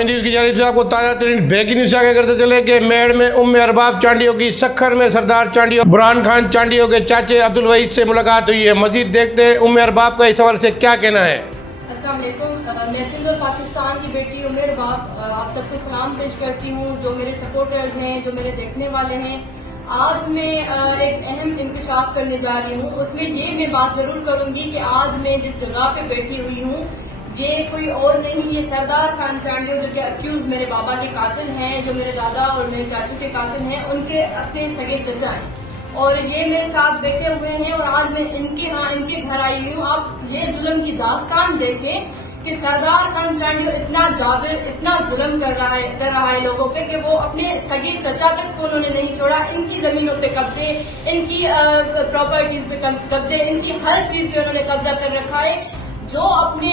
अवामी news की जानिब से आपको ताज़ा तरीन ब्रेकिंग न्यूज़ आगे करते चले कि मेड़ में अरबाब चांडियों की सखर में सरदार चांडियों बुरहान खान चांडियों के चाचे अब्दुल वहीद से मुलाकात हुई है। मजीद देखते हैं अरबाब का इस हवाले से क्या कहना है। अस्सलाम वालेकुम, मैं सिंध और पाकिस्तान की बेटी अरबाब आप सबको सलाम पेश करती हूँ। जो मेरे सपोर्टर्स हैं, जो मेरे देखने वाले हैं, आज मैं एक अहम इंकशाफ करने जा रही हूँ। उसमें ये मैं बात जरूर करूंगी कि आज मैं जिस जगह पे बैठी हुई हूँ ये कोई और नहीं, ये सरदार खान चांडियों जो कि अक्यूज मेरे बाबा के कातिल हैं, जो मेरे दादा और मेरे चाचू के कातिल हैं, उनके अपने सगे चचा हैं और ये मेरे साथ बैठे हुए हैं और आज मैं इनके घर आई हुई हूँ। आप ये जुल्म की दास्तान देखें कि सरदार खान चांडियों इतना जाबिर, इतना जुल्म कर रहा है लोगों पे कि वो अपने सगे चचा तक को उन्होंने नहीं छोड़ा। इनकी जमीनों पे कब्जे, इनकी प्रॉपर्टीज पे कब्जे, इनकी हर चीज पे उन्होंने कब्जा कर रखा है। जो अपने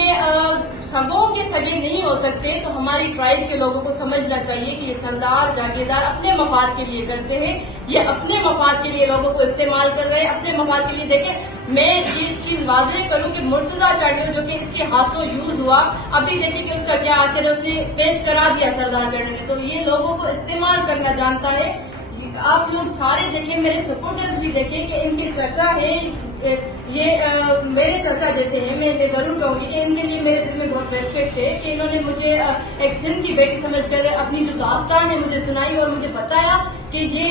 सगों के सगे नहीं हो सकते तो हमारी ट्राइब के लोगों को समझना चाहिए कि ये सरदार जागीरदार अपने मफाद के लिए करते हैं, ये अपने मफाद के लिए लोगों को इस्तेमाल कर रहे हैं, अपने मफाद के लिए। देखें, मैं ये चीज वाज़ेह करूं कि मुर्तजा चांडियों जो कि इसके हाथों यूज हुआ, अभी देखें कि उसका क्या आशर है, उसने पेश करा दिया सरदार चांडियों ने। तो ये लोगों को इस्तेमाल करना जानता है। आप लोग सारे देखें, मेरे सपोर्टर्स भी देखें कि इनके चचा है, ये मेरे चचा जैसे हैं। मैं जरूर कहूंगी कि इनके लिए मेरे दिल में बहुत रेस्पेक्ट है कि इन्होंने मुझे एक सिंध की बेटी समझकर अपनी जो दास्तान है मुझे सुनाई और मुझे बताया कि ये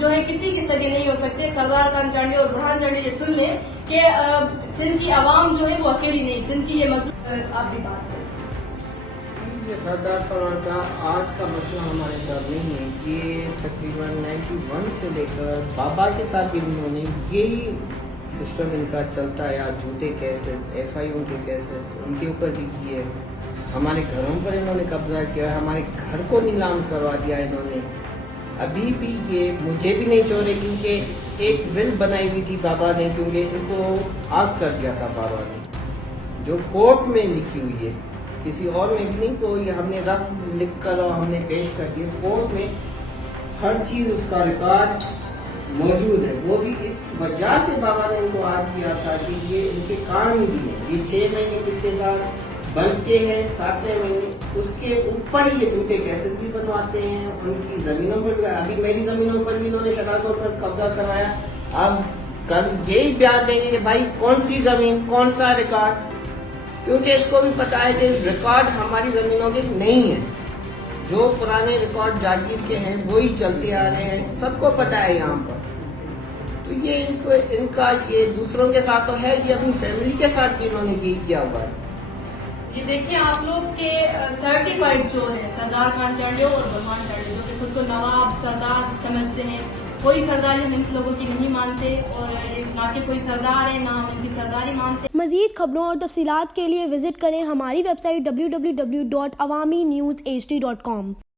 जो है किसी के सगे नहीं हो सकते। सरदार खान चांडियों और बुरहान चांडियों ये सुन लें कि सिंध की आवाम जो है वो अकेली नहीं, सिंध की ये मजदूर। आप भी बात करें। ये सरदार खान का आज का मसला हमारे साथ नहीं है, ये तकरीबन 91 से लेकर बाबा के साथ भी उन्होंने यही सिस्टम इनका चलता है। आज झूठे केसेस, FIO के केसेस उनके ऊपर भी किए, हमारे घरों पर इन्होंने कब्जा किया, हमारे घर को नीलाम करवा दिया इन्होंने। अभी भी ये मुझे भी नहीं छोड़े क्योंकि एक विल बनाई हुई थी बाबा ने, क्योंकि इनको आग कर दिया था बाबा ने, जो कोर्ट में लिखी हुई है, किसी और ने भी नहीं। कोई हमने रफ लिख कर और हमने पेश कर दिया कोर्ट में, हर चीज उसका रिकॉर्ड मौजूद है। वो भी इस वजह से बाबा ने इनको आग किया था कि ये इनके काम भी है। ये 6 महीने किसके साथ बनते हैं, 7वें महीने उसके ऊपर ही ये झूठे केसेस भी बनवाते हैं। उनकी जमीनों पर, अभी मेरी जमीनों पर भी इन्होंने शरारतों पर कब्जा करवाया। अब कल यही बयान देंगे कि भाई कौन सी जमीन, कौन सा रिकॉर्ड, क्योंकि इसको भी पता है कि रिकॉर्ड हमारी जमीनों के नहीं है। जो पुराने रिकॉर्ड जागीर के हैं वही चलते आ रहे हैं, सबको पता है यहाँ पर। तो ये इनका ये दूसरों के साथ तो है, ये अपनी फैमिली के साथ भी इन्होंने यही किया हुआ है। ये देखिए, आप लोग के सर्टिफाइड चोर है सरदार खान चांडियों और बुरहान चांडियों, जो कि खुद को नवाब सरदार समझते हैं। कोई सरदारी हम इन लोगों की नहीं मानते और ये ना कि कोई सरदार है, ना हम इनकी सरदारी मानते। मजीद खबरों और तफसीलात के लिए विजिट करें हमारी वेबसाइट www.awamiNewsHD.com।